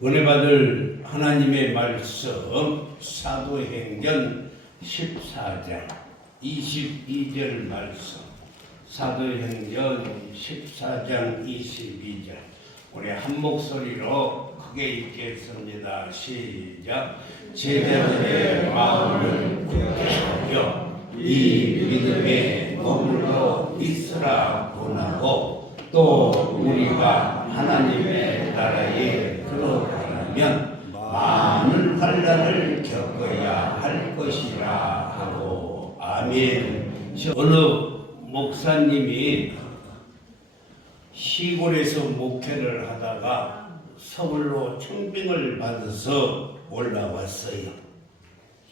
은혜 받을 하나님의 말씀 사도행전 14장 22절 말씀. 사도행전 14장 22절. 우리 한 목소리로 크게 읽겠습니다. 시작. 제자들의 마음을 굳게 하여 이 믿음에 머물러 있으라 권하고, 또 우리가 하나님의 나라에 들어가려면 많은 환난을 겪어야 할 것이라 하고. 아멘. 어느 목사님이 시골에서 목회를 하다가 서울로 청빙을 받아서 올라왔어요.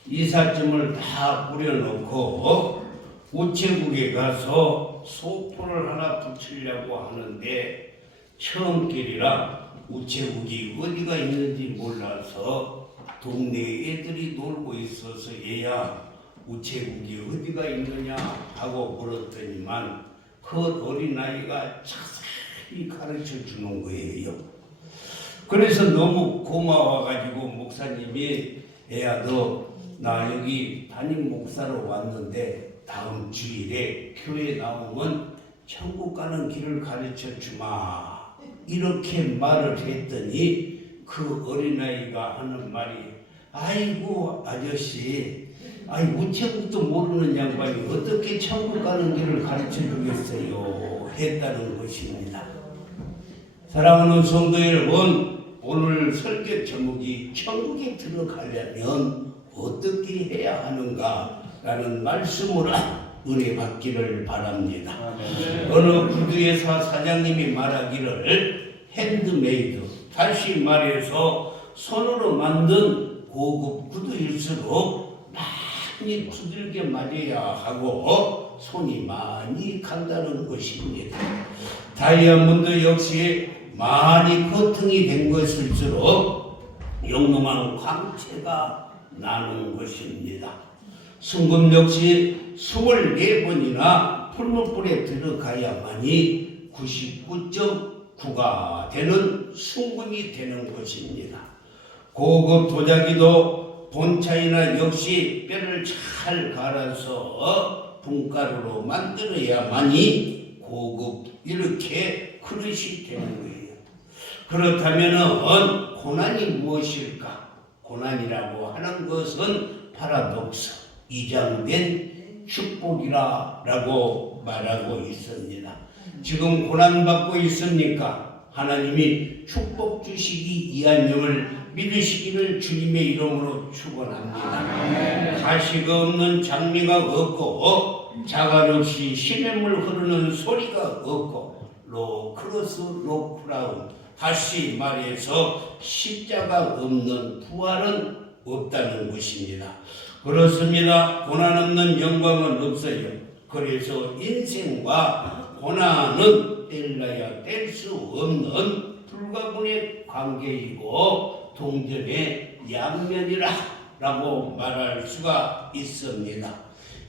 이삿짐을 다 뿌려놓고 우체국에 가서 소포를 하나 붙이려고 하는데 처음 길이라 우체국이 어디가 있는지 몰라서 동네 애들이 놀고 있어서 얘야 우체국이 어디가 있느냐 하고 물었더니만 그 어린아이가 자세히 가르쳐 주는 거예요. 그래서 너무 고마워가지고 목사님이 애야 너 나 여기 담임 목사로 왔는데 다음 주일에 교회 나오면 천국 가는 길을 가르쳐 주마 이렇게 말을 했더니 그 어린아이가 하는 말이 아이고 아저씨 우체국도 모르는 양반이 어떻게 천국 가는 길을 가르쳐 주겠어요 했다는 것입니다. 사랑하는 성도 여러분, 오늘 설교 제목이 천국에 들어가려면 어떻게 해야 하는가 라는 말씀으로 은혜 받기를 바랍니다. 어느 구두회사 사장님이 말하기를 핸드메이드, 다시 말해서 손으로 만든 고급 구두일수록 많이 두들겨 맞아야 하고 손이 많이 간다는 것입니다. 다이아몬드 역시 많이 커팅이 된 것일수록 영롱한 광채가 나는 것입니다. 순금 역시 24번이나 풀무불에 들어가야만이 99.9가 되는 순금이 되는 것입니다. 고급 도자기도 본차이나 역시 뼈를 잘 갈아서 분가루로 만들어야만이 고급 이렇게 그릇이 되는 거예요. 그렇다면 고난이 무엇일까? 고난이라고 하는 것은 파라독스, 이장된 축복이라고 말하고 있습니다. 지금 고난받고 있습니까? 하나님이 축복 주시기 이한영을 믿으시기를 주님의 이름으로 축원합니다. 가시가 없는 장미가 없고 자갈 없이 시냇물 흐르는 소리가 없고 로크로스 로크라운, 다시 말해서 십자가 없는 부활은 없다는 것입니다. 그렇습니다. 고난 없는 영광은 없어요. 그래서 인생과 고난은 뗄래야 뗄 수 없는 불가분의 관계이고 동전의 양면이라 라고 말할 수가 있습니다.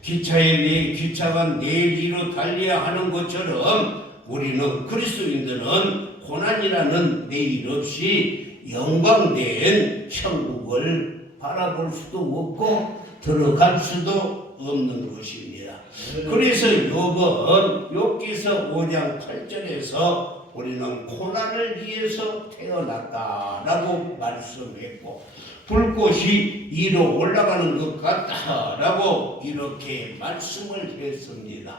기차가 내리로 달려야 하는 것처럼 우리는 그리스도인들은 고난이라는 내일 없이 영광된 천국을 바라볼 수도 없고 들어갈 수도 없는 것입니다. 그래서 욥기서 5장 8절에서 우리는 고난을 위해서 태어났다라고 말씀했고 불꽃이 위로 올라가는 것 같다라고 이렇게 말씀을 했습니다.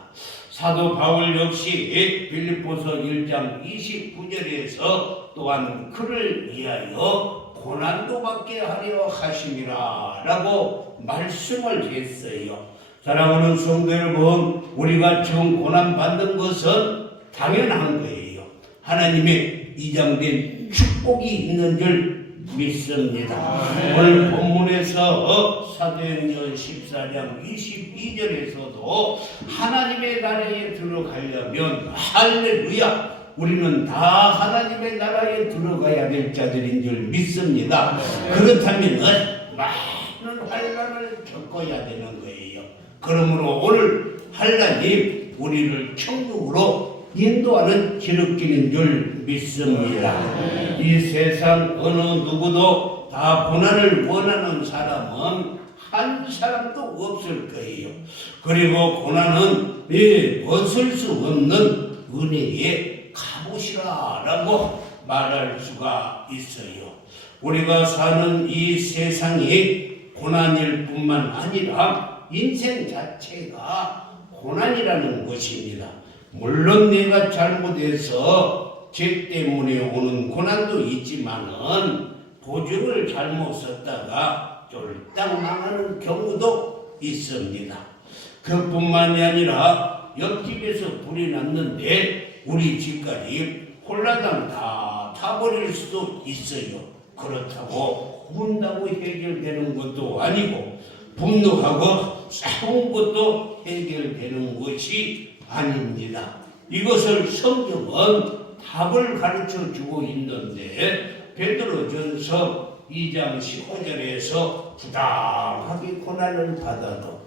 사도 바울 역시 빌립보서 1장 29절에서 또한 그를 위하여 고난도 받게 하려 하심이라 라고 말씀을 했어요. 사랑하는 성도 여러분, 우리가 지금 고난 받는 것은 당연한 거예요. 하나님의 이장된 축복이 있는 줄 믿습니다. 오늘 본문에서 사도행전 14장 22절에서도 하나님의 나라에 들어가려면 할렐루야 우리는 다 하나님의 나라에 들어가야 될 자들인 줄 믿습니다. 그렇다면 많은 환난을 겪어야 되는 거예요. 그러므로 오늘 하나님 우리를 천국으로 인도하는 기름길인 줄 믿습니다. 이 세상 어느 누구도 다 고난을 원하는 사람은 한 사람도 없을 거예요. 그리고 고난은 벗을 수 없는 은혜의 갑옷이라고 말할 수가 있어요. 우리가 사는 이 세상이 고난일 뿐만 아니라 인생 자체가 고난이라는 것입니다. 물론 내가 잘못해서 죄 때문에 오는 고난도 있지만은 보증을 잘못 썼다가 쫄딱 망하는 경우도 있습니다. 그뿐만이 아니라 옆집에서 불이 났는데 우리 집까지 홀라당 다 타버릴 수도 있어요. 그렇다고 혼다고 해결되는 것도 아니고 분노하고 싸운 것도 해결되는 것이 아닙니다. 이것을 성경은 답을 가르쳐 주고 있는데 베드로전서 2장 15절에서 부당하게 고난을 받아도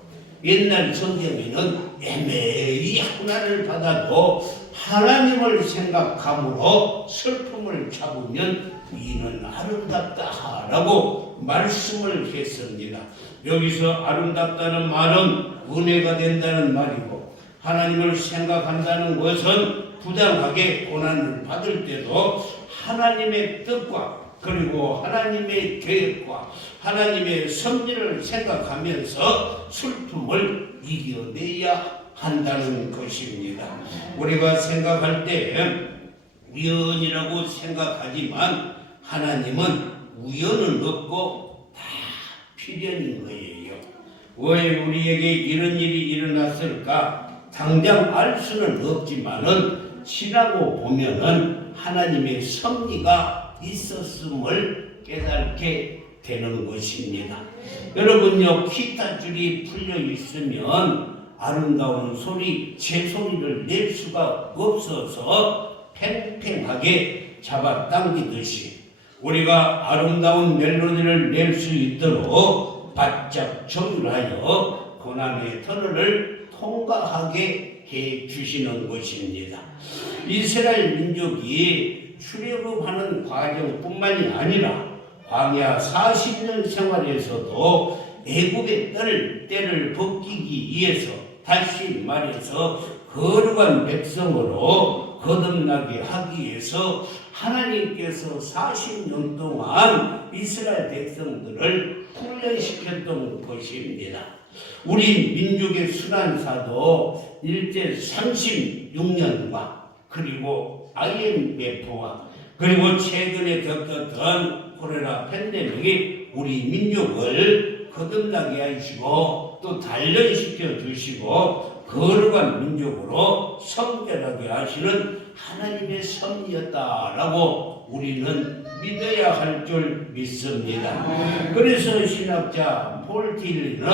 옛날 성경에는 애매히 고난을 받아도 하나님을 생각함으로 슬픔을 참으면 이는 아름답다라고 말씀을 했습니다. 여기서 아름답다는 말은 은혜가 된다는 말이고 하나님을 생각한다는 것은 부당하게 고난을 받을 때도 하나님의 뜻과 그리고 하나님의 계획과 하나님의 섭리를 생각하면서 슬픔을 이겨내야 한다는 것입니다. 우리가 생각할 때 우연이라고 생각하지만 하나님은 우연은 없고 다 필연인 거예요. 왜 우리에게 이런 일이 일어났을까? 당장 알 수는 없지만은 지나고 보면은 하나님의 섭리가 있었음을 깨닫게 되는 것입니다. 여러분요, 기타 줄이 풀려 있으면 아름다운 소리, 제 소리를 낼 수가 없어서 팽팽하게 잡아당기듯이 우리가 아름다운 멜로디를 낼 수 있도록 바짝 정율하여 고난의 터널을 통과하게 해 주시는 것입니다. 이스라엘 민족이 출애굽하는 과정뿐만이 아니라 광야 40년 생활에서도 애굽의 때를 벗기기 위해서 다시 말해서 거룩한 백성으로 거듭나게 하기 위해서 하나님께서 40년 동안 이스라엘 백성들을 훈련시켰던 것입니다. 우리 민족의 순환사도 일제 36년과 그리고 IMF와 그리고 최근에 겪었던 코로나 팬데믹이 우리 민족을 거듭나게 하시고 또 단련시켜 주시고 거룩한 민족으로 성결하게 하시는 하나님의 섭리였다라고 우리는 믿어야 할 줄 믿습니다. 그래서 신학자 폴 틸리는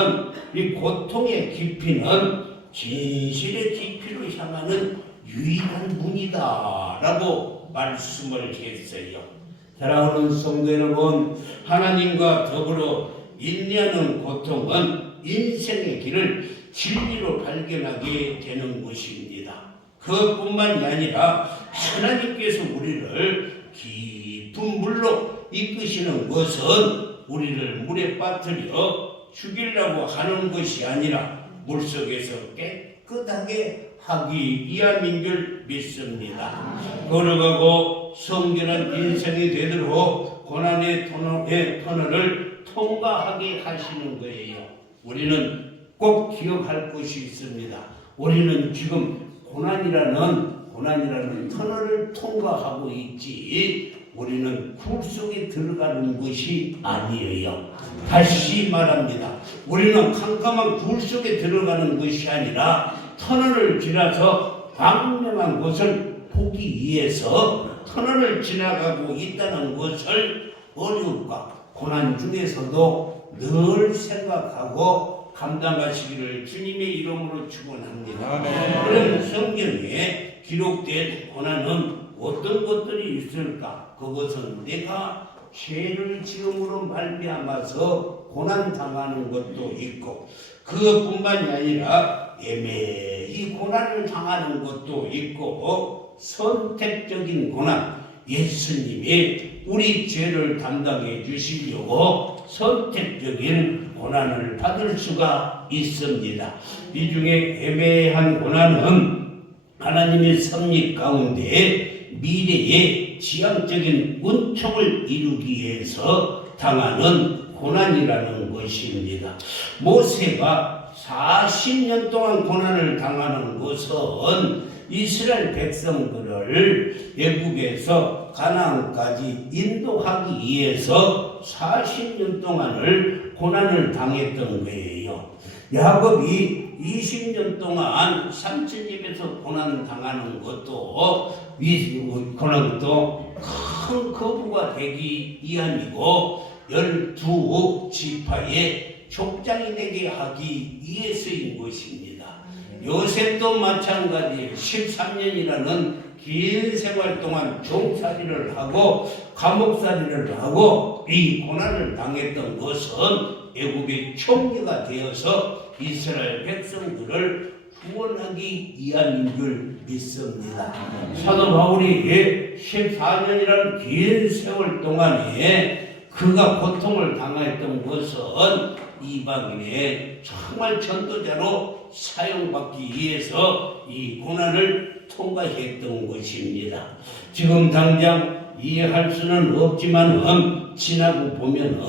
이 고통의 깊이는 진실의 깊이로 향하는 유일한 문이다라고 말씀을 했어요. 사랑하는 성도 여러분, 하나님과 더불어 인내하는 고통은 인생의 길을 진리로 발견하게 되는 것입니다. 그것뿐만이 아니라 하나님께서 우리를 깊은 물로 이끄시는 것은 우리를 물에 빠뜨려 죽이려고 하는 것이 아니라 물속에서 깨끗하게 하기 위함인 줄 믿습니다. 걸어가고 성결한 인생이 되도록 고난의 터널을 통과하게 하시는 거예요. 우리는 꼭 기억할 것이 있습니다. 우리는 지금 고난이라는 터널을 통과하고 있지 우리는 굴 속에 들어가는 것이 아니에요. 다시 말합니다. 우리는 캄캄한 굴 속에 들어가는 것이 아니라 터널을 지나서 광명한 곳을 보기 위해서 터널을 지나가고 있다는 것을 어려움과 고난 중에서도 늘 생각하고 감당하시기를 주님의 이름으로 축원합니다. 그런 성경에 기록된 고난은 어떤 것들이 있을까? 그것은 내가 죄를 지음으로 말미암아서 고난 당하는 것도 있고 그것뿐만이 아니라 애매히 고난을 당하는 것도 있고 선택적인 고난 예수님이 우리 죄를 담당해 주시려고 선택적인 고난을 받을 수가 있습니다. 이 중에 애매한 고난은 하나님의 섭리 가운데 미래의 지향적인 은총을 이루기 위해서 당하는 고난이라는 것입니다. 모세가 40년 동안 고난을 당하는 것은 이스라엘 백성들을 애굽에서 가나안까지 인도하기 위해서 40년 동안을 고난을 당했던 거예요. 야곱이 20년 동안 삼촌 집에서 고난을 당하는 것도 고난도 큰 거부가 되기 위함이고 12지파의 족장이 되게 하기 위해서인 것입니다. 요셉도 마찬가지 13년이라는 긴 생활 동안 종살이를 하고 감옥살이를 하고 이 고난을 당했던 것은 애굽의 총리가 되어서 이스라엘 백성들을 구원하기 위함인 줄 믿습니다. 사도 바울이 14년이라는 긴 세월 동안에 그가 고통을 당했던 것은 이방인의 정말 전도자로 사용받기 위해서 이 고난을 통과했던 것입니다. 지금 당장 이해할 수는 없지만 지나고 보면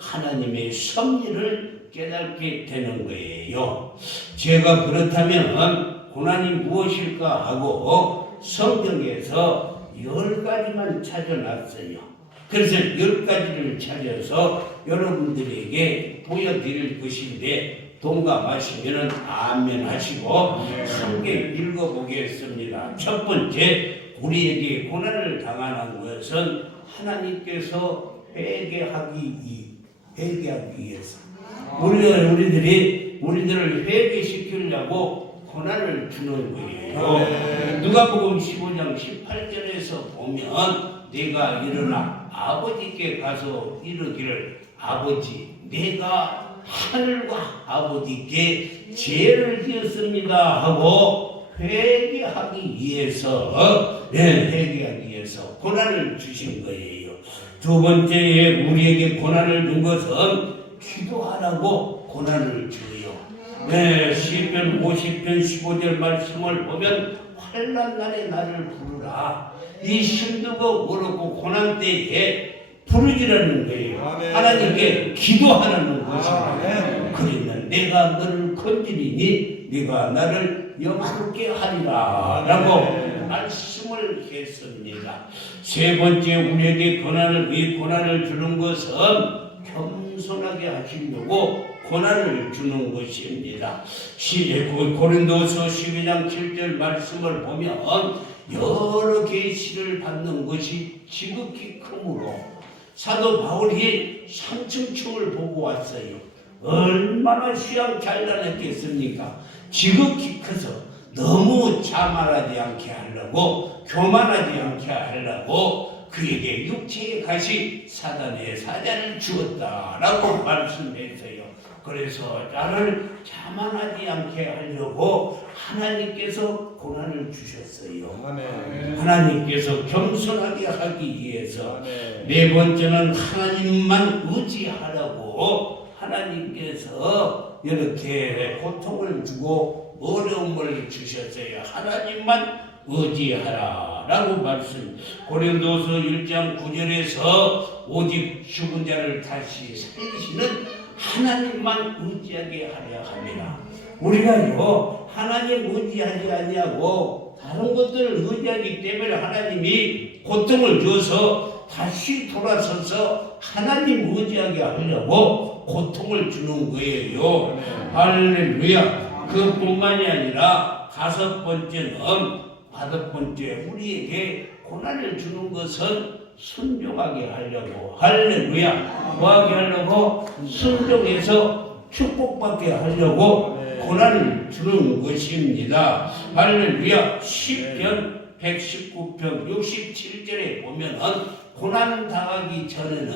하나님의 섭리를 깨닫게 되는 거예요. 제가 그렇다면 고난이 무엇일까 하고 성경에서 10가지만 찾아놨어요. 그래서 10가지를 찾아서 여러분들에게 보여드릴 것인데 동감하시면 아멘 하시고 성경 읽어보겠습니다. 첫 번째, 우리에게 고난을 당하는 것은 하나님께서 회개하기 위해서 우리들을 회개시키려고 고난을 주는 거예요. 누가복음 15장 18절에서 보면 내가 일어나 아버지께 가서 이르기를 아버지 내가 하늘과 아버지께 죄를 지었습니다 하고 회개하기 위해서 고난을 주신 거예요. 두 번째에 우리에게 고난을 준 것은 기도하라고 고난을 줘요. 시편 50편 15절 말씀을 보면 환난 날에 나를 부르라. 이 힘들고 어렵고 고난 때에 부르지라는 거예요. 아멘. 하나님께 기도하라는 것입니다. 그러면 내가 너를 건지리니 네가 나를 영화롭게 하리라 라고 말씀을 했습니다. 세 번째, 우리에게 고난을 주는 것은 겸손하게 하시려고 고난을 주는 것입니다. 고린도서 12장 7절 말씀을 보면 여러 계시를 받는 것이 지극히 크므로 사도 바울이 삼층충을 보고 왔어요. 얼마나 수양 잘나냈겠습니까? 지극히 커서 너무 자만하지 않게 하려고 교만하지 않게 하려고 그에게 육체의 가시 사단의 사자를 주었다라고 말씀했어요. 그래서 나를 자만하지 않게 하려고 하나님께서 고난을 주셨어요. 아멘. 하나님께서 겸손하게 하기 위해서. 아멘. 네 번째는 하나님만 의지하라고 하나님께서 이렇게 고통을 주고 어려움을 주셨어요. 하나님만 의지하라 라고 말씀. 고린도서 1장 9절에서 오직 죽은 자를 다시 살리시는 하나님만 의지하게 하려 합니다. 우리가요 하나님 의지하지 아니하고 다른 것들을 의지하기 때문에 하나님이 고통을 줘서 다시 돌아서서 하나님 의지하게 하려고 고통을 주는 거예요. 할렐루야. 그뿐만이 아니라 다섯 번째 우리에게 고난을 주는 것은 순종하게 하려고. 할렐루야. 뭐하게 하려고? 순종해서 축복받게 하려고 고난을 주는 것입니다. 할렐루야. 시편 119편 67절에 보면은 고난 당하기 전에는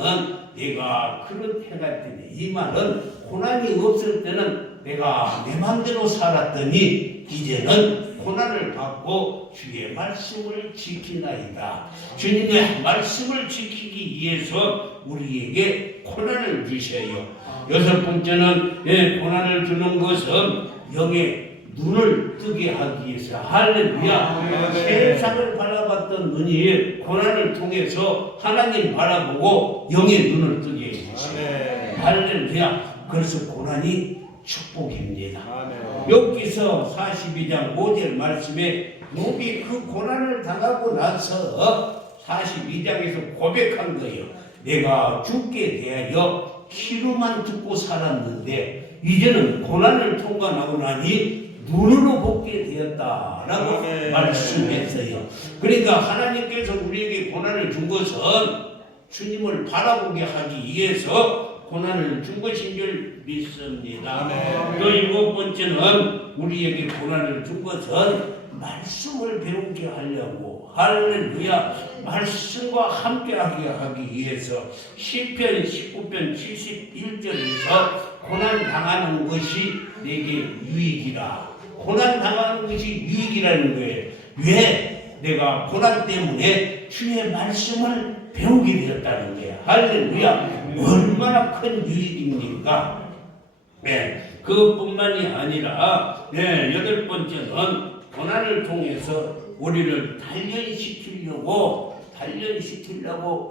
내가 그렇게 했더니, 이 말은 고난이 없을 때는 내가 내 맘대로 살았더니 이제는 고난을 받고 주의 말씀을 지키나이다. 주님의 말씀을 지키기 위해서 우리에게 고난을 주셔요. 여섯 번째는 고난을 주는 것은 영의 눈을 뜨게 하기 위해서. 할렐루야. 세상을 바라봤던 눈이 고난을 통해서 하나님 바라보고 영의 눈을 뜨게 해주세요. 할렐루야. 그래서 고난이 축복입니다. 욥기서 42장 5절 말씀에 욥이 그 고난을 당하고 나서 42장에서 고백한 거예요. 내가 죽게 대하여 귀로만 듣고 살았는데 이제는 고난을 통과하고 나니 눈으로 보게 되었다라고 말씀했어요. 그러니까 하나님께서 우리에게 고난을 준 것은 주님을 바라보게 하기 위해서 고난을 준 것인 줄 믿습니다. 또 일곱 번째는 우리에게 고난을 준 것은 말씀을 배우게 하려고. 할렐루야. 말씀과 함께하게 하기 위해서 시편 19편 71절에서 고난 당하는 것이 내게 유익이라. 고난 당하는 것이 유익이라는 거예요. 왜? 내가 고난 때문에 주의 말씀을 배우게 되었다는 거예요. 할렐루야. 얼마나 큰 유익입니까? 그뿐만이 아니라 여덟 번째는 고난을 통해서 우리를 단련시키려고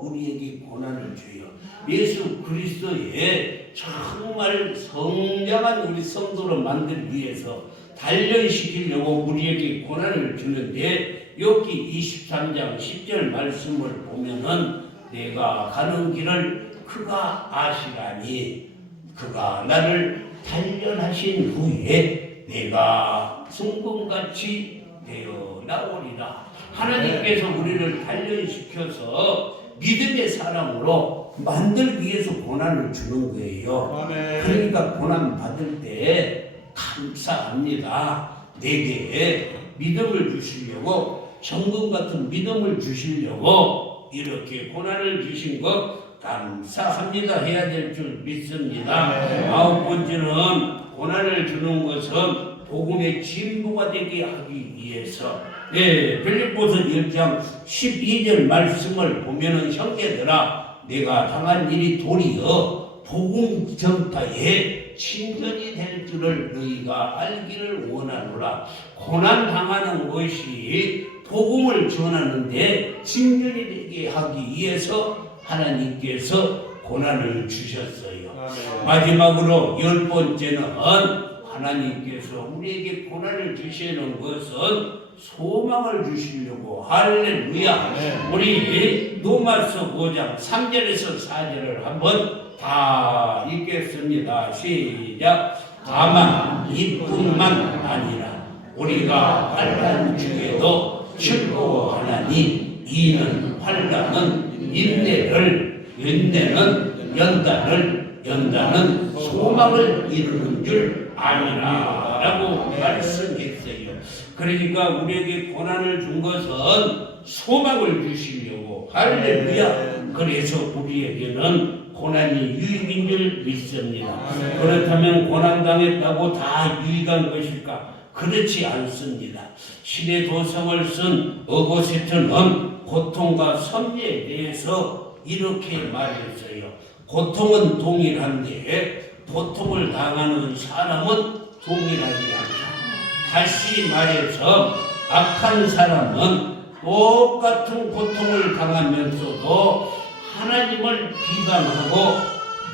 우리에게 고난을 줘요. 예수 그리스도의 정말 성장한 우리 성도로 만들기 위해서 단련시키려고 우리에게 고난을 주는데 욥기 23장 10절 말씀을 보면은 내가 가는 길을 그가 아시라니 그가 나를 단련하신 후에 내가 순금같이 되어 나오리라. 하나님께서 우리를 단련시켜서 믿음의 사람으로 만들기 위해서 고난을 주는 거예요. 그러니까 고난 받을 때 감사합니다. 내게 믿음을 주시려고, 정금 같은 믿음을 주시려고 이렇게 고난을 주신 것 감사합니다 해야 될 줄 믿습니다. 아홉 번째는 고난을 주는 것은 복음의 진보가 되게 하기 위해서. 빌립보서 1장 12절 말씀을 보면은 형제들아 내가 당한 일이 도리어 복음 전파에 친전이 될 줄을 너희가 알기를 원하노라. 고난 당하는 것이 복음을 전하는데 친전이 되게 하기 위해서 하나님께서 고난을 주셨어요. 마지막으로 열 번째는 하나님께서 우리에게 고난을 주시는 것은 소망을 주시려고. 할렐루야. 우리 로마서 5장 3절에서 4절을 한번 다 읽겠습니다. 시작. 다만 이뿐만 아니라 우리가 환난 중에도 즐거워하나니 이는 환난은 인내를, 인내는 연단을, 연단은 소망을 이루는 줄 아니라 라고 말씀했어요. 그러니까 우리에게 고난을 준 것은 소망을 주시려고. 할렐루야. 그래서 우리에게는 고난이 유익인 줄 믿습니다. 그렇다면 고난당했다고 다 유익한 것일까? 그렇지 않습니다. 신의 도성을 쓴 어거스틴은 고통과 섭리에 대해서 이렇게 말했어요. 고통은 동일한데 고통을 당하는 사람은 동일하지 않다. 다시 말해서 악한 사람은 똑같은 고통을 당하면서도 하나님을 비방하고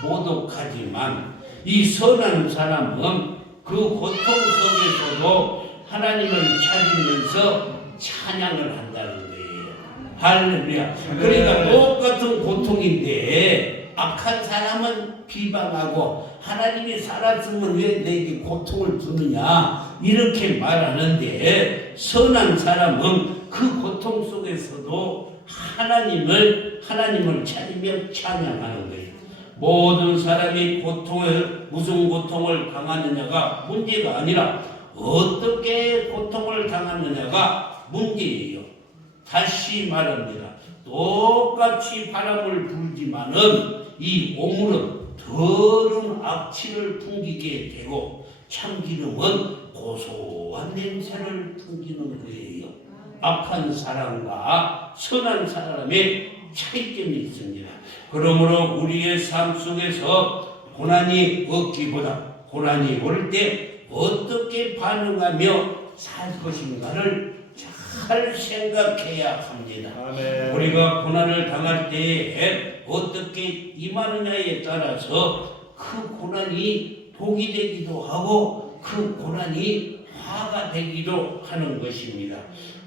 모독하지만 이 선한 사람은 그 고통 속에서도 하나님을 찾으면서 찬양을 한다는 거예요. 할렐루야. 그러니까 똑같은 고통인데 악한 사람은 비방하고 하나님이 살았으면 왜 내게 고통을 주느냐 이렇게 말하는데, 선한 사람은 그 고통 속에서도 하나님을 찾으며 찬양하는 거예요. 모든 사람이 무슨 고통을 당하느냐가 문제가 아니라 어떻게 고통을 당하느냐가 문제예요. 다시 말합니다. 똑같이 바람을 불지만은 이 오물은 더러운 악취를 풍기게 되고 참기름은 고소한 냄새를 풍기는 거예요. 악한 사람과 선한 사람의 차이점이 있습니다. 그러므로 우리의 삶 속에서 고난이 없기보다 고난이 올 때 어떻게 반응하며 살 것인가를 잘 생각해야 합니다. 아멘. 우리가 고난을 당할 때에 어떻게 임하느냐에 따라서 그 고난이 복이 되기도 하고 그 고난이 화가 되기도 하는 것입니다.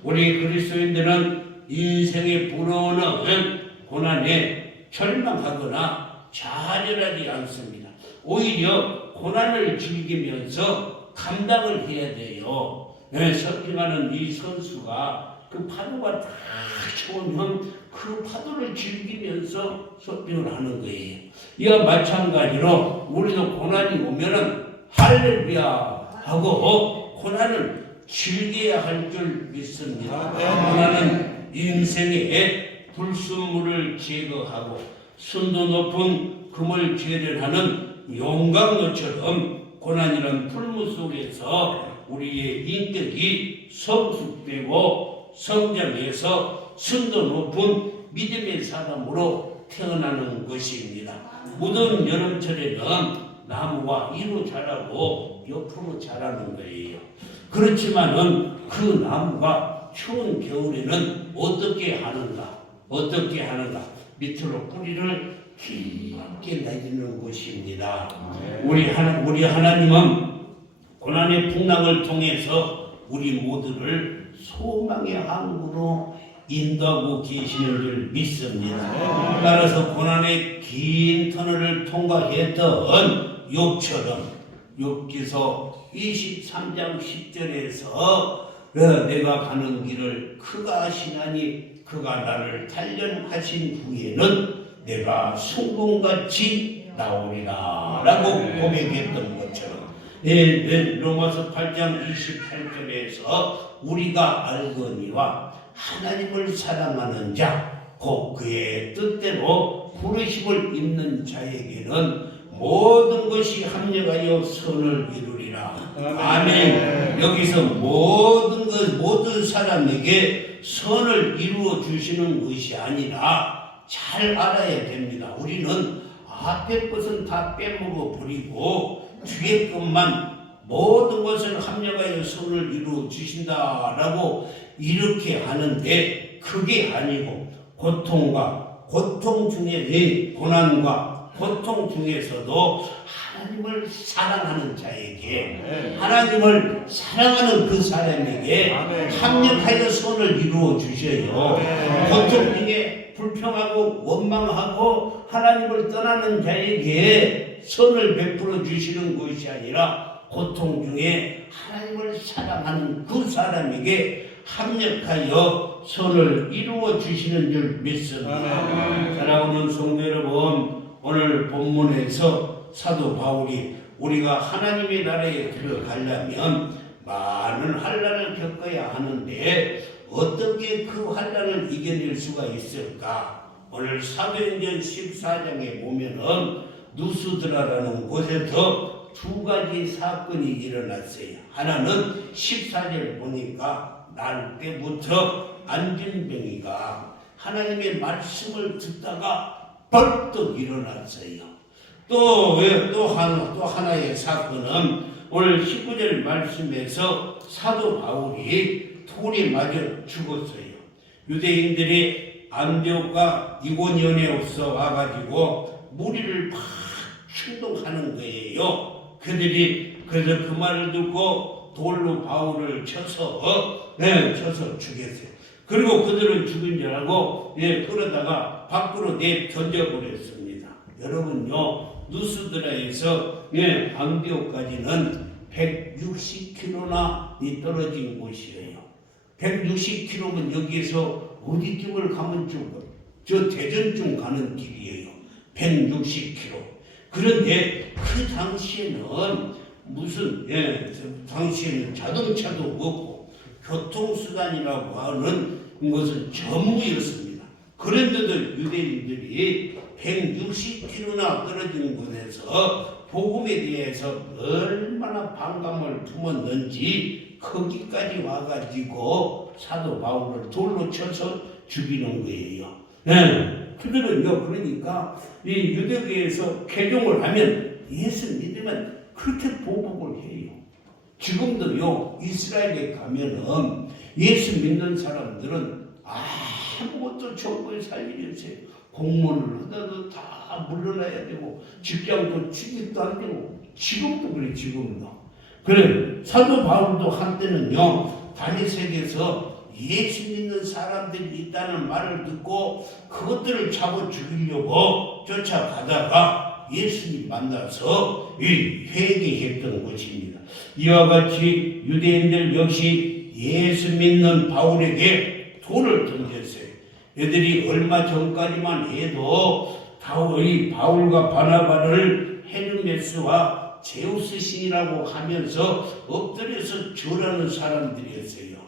우리 그리스도인들은 인생에 불어오는 고난에 절망하거나 좌절하지 않습니다. 오히려 고난을 즐기면서 감당을 해야 돼요. 서핑하는 이 선수가 그 파도가 딱 쳐오면 그 파도를 즐기면서 서핑을 하는 거예요. 이와 마찬가지로 우리도 고난이 오면은 할렐루야 하고 고난을 즐겨야 할 줄 믿습니다. 고난은 인생의 불순물을 제거하고 순도 높은 금을 재련하는 용광로처럼 고난이란 풀무 속에서 우리의 인격이 성숙되고 성장해서 순도 높은 믿음의 사람으로 태어나는 것입니다. 무더운 여름철에는 나무가 위로 자라고 옆으로 자라는 거예요. 그렇지만은 그 나무가 추운 겨울에는 어떻게 하는가? 밑으로 뿌리를 깊게 내리는 것입니다. 우리 하나님은 고난의 풍랑을 통해서 우리 모두를 소망의 항구로 인도하고 계시는 줄 믿습니다. 따라서 고난의 긴 터널을 통과했던 욥처럼 욥기서 23장 10절에서 내가 가는 길을 그가 아시나니 그가 나를 단련하신 후에는 내가 숭금같이 나오리라 라고 고백했던 것처럼 로마서 8장 28절에서 우리가 알거니와 하나님을 사랑하는 자 곧 그의 뜻대로 부르심을 입는 자에게는 모든 것이 합력하여 선을 이루리라. 아멘. 여기서 모든 사람에게 선을 이루어 주시는 것이 아니라 잘 알아야 됩니다. 우리는 앞에 것은 다 빼먹어 버리고 뒤에 것만 모든 것을 합력하여 선을 이루어 주신다라고 이렇게 하는데 그게 아니고 고통 중에 고난과 고통 중에서도 하나님을 사랑하는 자에게 하나님을 사랑하는 그 사람에게 합력하여 선을 이루어 주셔요. 고통 중에 불평하고 원망하고 하나님을 떠나는 자에게 선을 베풀어 주시는 것이 아니라 고통 중에 하나님을 사랑하는 그 사람에게 합력하여 선을 이루어 주시는 줄 믿습니다. 사랑하는 성도 여러분, 오늘 본문에서 사도 바울이 우리가 하나님의 나라에 들어가려면 많은 환난을 겪어야 하는데 어떻게 그 환난을 이겨낼 수가 있을까? 오늘 사도행전 14장에 보면은 누스드라라는 곳에서 두 가지 사건이 일어났어요. 하나는 14절 보니까 날 때부터 안진뱅이가 하나님의 말씀을 듣다가 벌떡 일어났어요. 또 하나의 사건은 오늘 19절 말씀에서 사도 바울이 돌에 맞아 죽었어요. 유대인들이 안디옥과 이고니온에 없어 와가지고 무리를 막 충동하는 거예요. 그들이 그래서 그 말을 듣고 돌로 바울을 쳐서 죽였어요. 그리고 그들은 죽은 줄 알고 끌어다가 밖으로 던져버렸습니다. 여러분요, 누스드라에서 안디옥까지는 160km나 떨어진 곳이에요. 160km면 여기에서 어디쯤을 가면 저 대전쯤 가는 길이에요. 160km. 그런데 그 당시에는 당시에는 자동차도 없고 교통수단이라고 하는 것은 전무였습니다. 그런데도 유대인들이 160km나 떨어진 곳에서 복음에 대해서 얼마나 반감을 품었는지 거기까지 와가지고 사도 바울을 돌로 쳐서 죽이는 거예요. 네. 그들은요, 그러니까 이 유대교에서 개종을 하면 예수 믿으면 그렇게 보복을 해요. 지금도요, 이스라엘에 가면은 예수 믿는 사람들은 아무것도 정부에 살 일이 없어요. 공무원을 하다도 다 물러나야 되고, 직장도 취직도 안 되고, 지금도 그래, 지금도. 그래, 사도 바울도 한때는요, 다메섹에서 예수 믿는 사람들이 있다는 말을 듣고 그것들을 잡아 죽이려고 쫓아가다가 예수님 만나서 회개했던 것입니다. 이와 같이 유대인들 역시 예수 믿는 바울에게 돌을 던졌어요. 애들이 얼마 전까지만 해도 바울과 바나바를 헤르메스와 제우스 신이라고 하면서 엎드려서 절하는 사람들이었어요.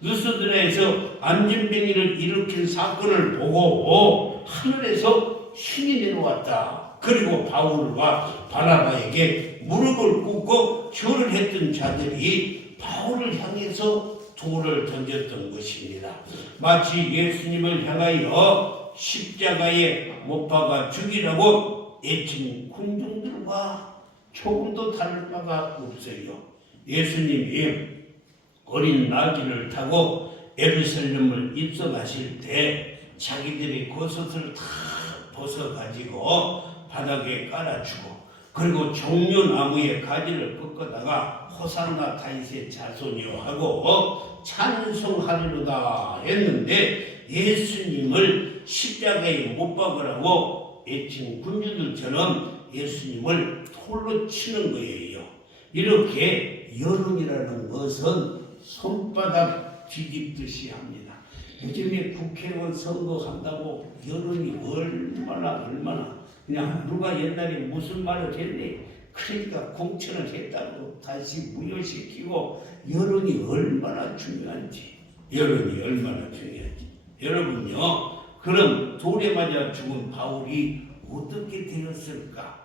누스드라에서 안진뱅이를 일으킨 사건을 보고 하늘에서 신이 내려왔다. 그리고 바울과 바나바에게 무릎을 꿇고 절을 했던 자들이 바울을 향해서 돌을 던졌던 것입니다. 마치 예수님을 향하여 십자가에 못 박아 죽이라고 애친 군중들과 조금도 다를 바가 없어요. 예수님이 어린 나귀를 타고 예루살렘을 입성하실 때 자기들이 겉옷을 다 벗어가지고 바닥에 깔아주고, 그리고 종려나무의 가지를 꺾어다가 호산나 다윗의 자손이요 하고 찬송하리로다 했는데, 예수님을 십자가에 못 박으라고 애친 군주들처럼 예수님을 돌로 치는 거예요. 이렇게 여론이라는 것은 손바닥 뒤집듯이 합니다. 요즘에 국회의원 선거한다고 여론이 얼마나 그냥 누가 옛날에 무슨 말을 했네, 그러니까 공천을 했다고 다시 무효시키고, 여론이 얼마나 중요한지 여러분요, 그럼 돌에 맞아 죽은 바울이 어떻게 되었을까?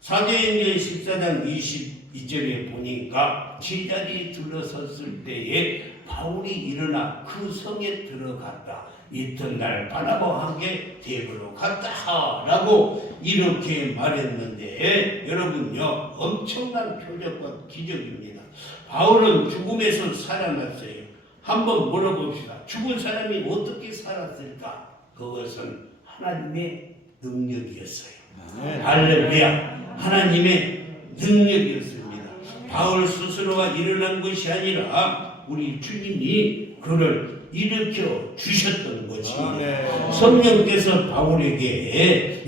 사도행전 14장 22절에 보니까 제자들이 들어섰을 때에 바울이 일어나 그 성에 들어갔다. 이튿날 바나바와 함께 대구로 갔다 라고 이렇게 말했는데, 여러분요, 엄청난 표적과 기적입니다. 바울은 죽음에서 살아났어요. 한번 물어봅시다. 죽은 사람이 어떻게 살았을까? 그것은 하나님의 능력이었어요. 할렐루야. 하나님의 능력이었습니다. 바울 스스로가 일어난 것이 아니라 우리 주님이 그를 일으켜 주셨던 것이, 성령께서 바울에게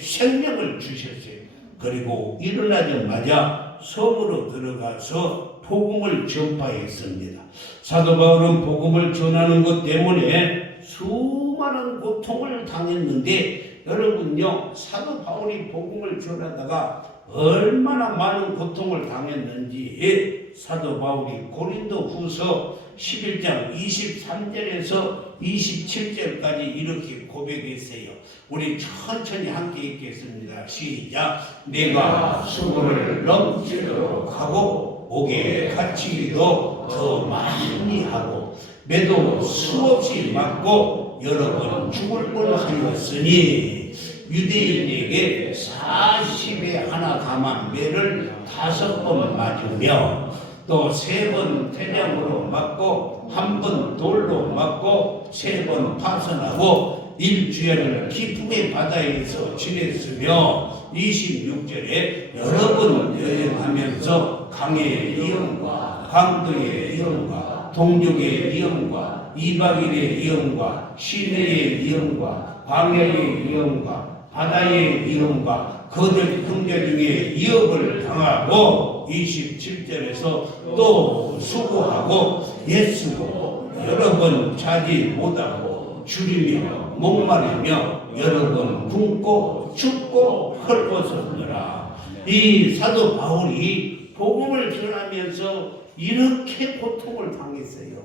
생명을 주셨어요. 그리고 일어나자마자 성으로 들어가서 복음을 전파했습니다. 사도 바울은 복음을 전하는 것 때문에 수많은 고통을 당했는데, 여러분요, 사도 바울이 복음을 전하다가 얼마나 많은 고통을 당했는지 사도 바울이 고린도 후서 11장 23절에서 27절까지 이렇게 고백했어요. 우리 천천히 함께 읽겠습니다. 시작. 내가 수고를 넘치도록 하고 옥에 갇히기도 더 많이 하고 매도 수없이 맞고 여러 번 죽을 뻔하였으니 유대인에게 40에 하나 감한 매를 5번 맞으며 또 3번 태장으로 맞고 1번 돌로 맞고 3번 파선하고 일주일을 기쁨의 바다에서 지냈으며 26절에 여러 번 여행하면서 강의 위험과 강도의 위험과 동족의 위험과 이방인의 위험과 시내의 위험과 광야의 위험과 바다의 위험과 거듭 형제 중에 위협을 당하고 27절에서 또 수고하고 애쓰고 여러 번 자지 못하고 줄이며 목마르며 여러 번 굶고 춥고 헐벗었느라. 이 사도 바울이 복음을 전하면서 이렇게 고통을 당했어요.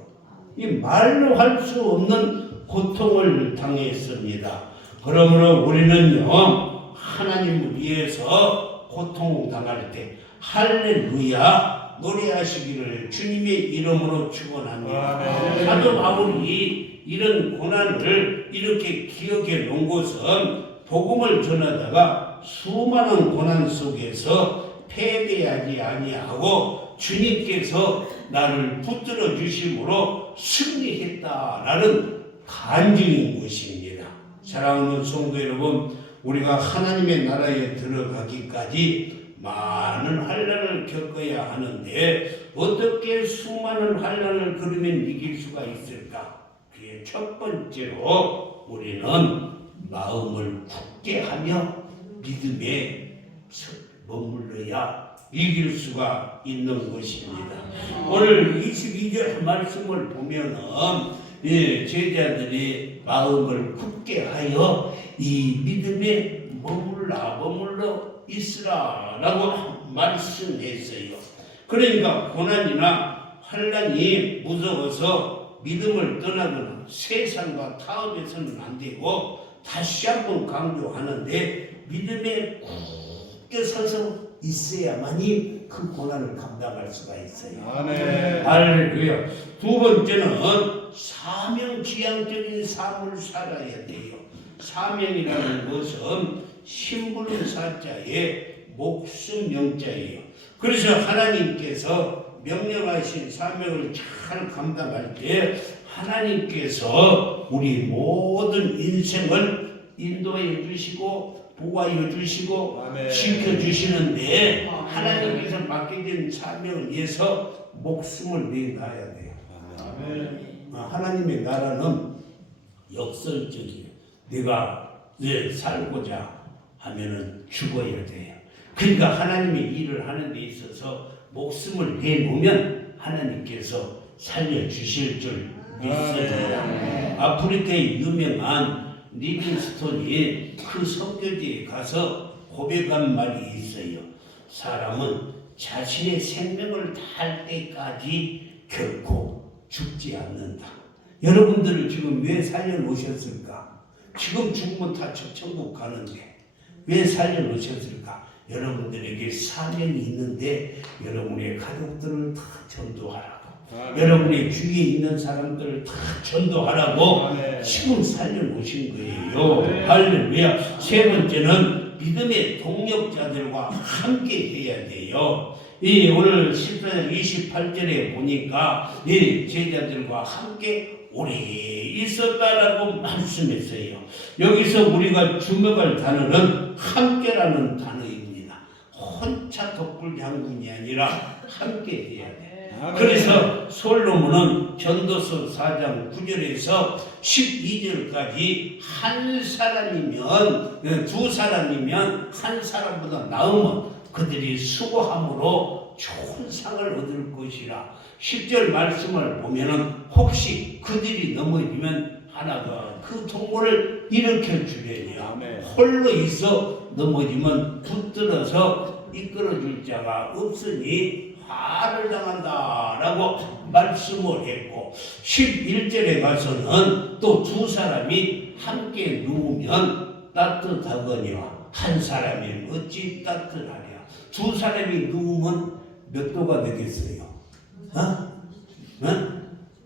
이 말로 할 수 없는 고통을 당했습니다. 그러므로 우리는요 하나님을 위해서 고통당할 때 할렐루야 노래하시기를 주님의 이름으로 축원합니다. 사도 바울이 이런 고난을 이렇게 기억해 놓은 것은 복음을 전하다가 수많은 고난 속에서 패배하지 아니하고 주님께서 나를 붙들어 주심으로 승리했다라는 간증인 것입니다. 사랑하는 성도 여러분, 우리가 하나님의 나라에 들어가기까지 많은 환난을 겪어야 하는데 어떻게 수많은 환난을 그러면 이길 수가 있을까? 그게 첫 번째로 우리는 마음을 굳게 하며 믿음에 머물러야 이길 수가 있는 것입니다. 오늘 22절 말씀을 보면은 제자들이 마음을 굳게 하여 이 믿음에 머물러 있으라라고 말씀했어요. 그러니까 고난이나 환난이 무서워서 믿음을 떠나거나 세상과 타협해서는 안 되고 다시 한번 강조하는데 믿음에 굳게 서서 있어야만이 그 고난을 감당할 수가 있어요. 아멘. 할렐루야. 두 번째는 사명지향적인 삶을 살아야 돼요. 사명이라는 것은 심부름 사자의 목숨 명자예요. 그래서 하나님께서 명령하신 사명을 잘 감당할 때 하나님께서 우리 모든 인생을 인도해 주시고 보호해 주시고 아멘. 지켜주시는데 하나님께서 맡겨진 사명을 위해서 목숨을 내놔야 돼요. 아멘. 하나님의 나라는 역설적이에요. 내가 살고자 하면은 죽어야 돼요. 그러니까 하나님의 일을 하는 데 있어서 목숨을 내놓으면 하나님께서 살려주실 줄 믿습니다. 아프리카의 유명한 리빙스톤이 그 선교지에 가서 고백한 말이 있어요. 사람은 자신의 생명을 다할 때까지 결코 죽지 않는다. 여러분들을 지금 왜 살려놓으셨을까? 지금 죽으면 다 천국 가는데 왜 살려놓으셨을까? 여러분들에게 사명이 있는데 여러분의 가족들을 다 전도하라고, 여러분의 주위에 있는 사람들을 다 전도하라고 지금 살려놓으신 거예요. 할렐루야. 세 번째는 믿음의 동력자들과 함께 해야 돼요. 오늘 14절 28절에 보니까 제자들과 함께 오래 있었다라고 말씀했어요. 여기서 우리가 주목할 단어는 함께라는 단어입니다. 혼자 독불장군이 아니라 함께 해야 돼. 그래서 솔로몬은 전도서 4장 9절에서 12절까지 한 사람이면 두 사람이면 한 사람보다 나으면 그들이 수고함으로 좋은 상을 얻을 것이라. 10절 말씀을 보면은 혹시 그들이 넘어지면 하나가 그 동물을 일으켜 주려니와 홀로 있어 넘어지면 붙들어서 이끌어줄 자가 없으니 화를 당한다라고 말씀을 했고, 11절에 가서는 또 두 사람이 함께 누우면 따뜻하거니와 한 사람이 어찌 따뜻하랴. 두 사람이 누우면 몇 도가 되겠어요?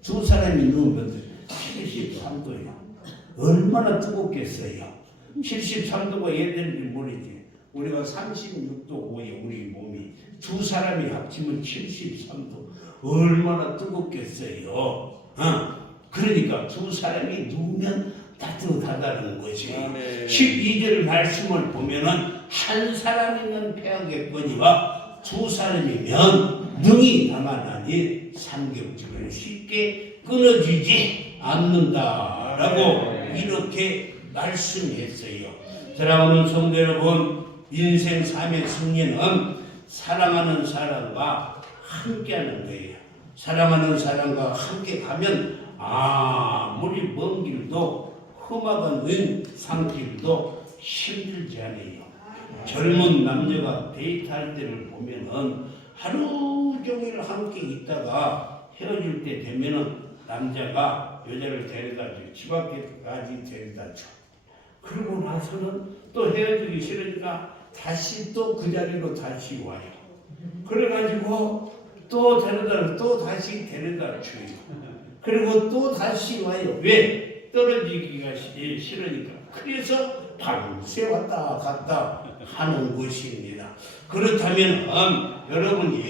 두 사람이 누우면 73도요. 얼마나 뜨겁겠어요? 73도가 얘들인지 모르지. 우리가 36도 5에 우리 몸이 두 사람이 합치면 73도. 얼마나 뜨겁겠어요? 그러니까 두 사람이 누우면 따뜻하다는 것이. 12절 말씀을 보면은 한 사람이면 패하겠거니와 두 사람이면 능히 당하나니 삼겹줄은 쉽게 끊어지지 않는다라고 이렇게 말씀했어요. 사랑하는 성도 여러분, 인생 삶의 승리는 사랑하는 사람과 함께하는 거예요. 사랑하는 사람과 함께 가면 아무리 먼 길도 험악한 산길도 힘들지 않아요. 젊은 남녀가 데이트할 때를 보면은 하루 종일 함께 있다가 헤어질 때 되면은 남자가 여자를 데려다 줘. 집 앞에까지 데려다 줘. 그러고 나서는 또 헤어지기 싫으니까 다시 또 그 자리로 다시 와요. 그래가지고 또 데려다 또 다시 데려다 줘요. 그리고 또 다시 와요. 왜? 떨어지기가 싫으니까. 그래서 밤새 왔다 갔다 하는 것입니다. 그렇다면 여러분이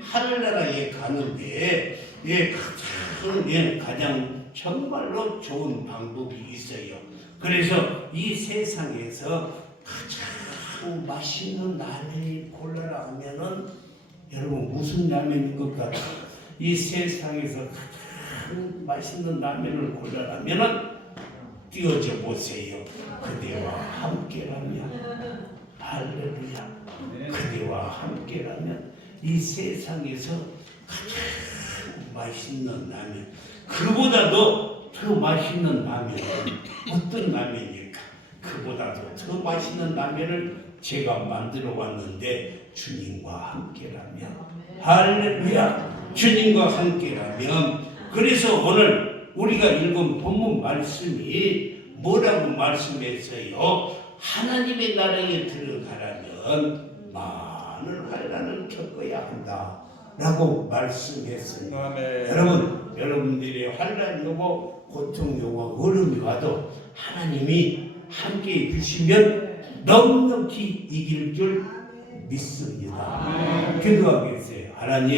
하늘나라에 가는데 가장 정말로 좋은 방법이 있어요. 그래서 이 세상에서 가장 맛있는 라면을 골라라 하면은 여러분 무슨 라면인 것 같아요? 이 세상에서 가장 맛있는 라면을 골라라면은 띄워져 보세요. 그대와 함께라면 할렐루야. 그대와 함께라면 이 세상에서 가장 맛있는 라면, 그보다도 더 맛있는 라면은 어떤 라면일까? 그보다도 더 맛있는 라면을 제가 만들어 왔는데 주님과 함께라면 할렐루야. 주님과 함께라면. 그래서 오늘 우리가 읽은 본문 말씀이 뭐라고 말씀했어요? 하나님의 나라에 들어가려면 많은 환난을 겪어야 한다 라고 말씀했습니다. 아멘. 여러분들의 환난이 오고 고통이 오고 어려움이 와도 하나님이 함께 해주시면 넉넉히 이길 줄 믿습니다. 기도하겠어요. 하나님,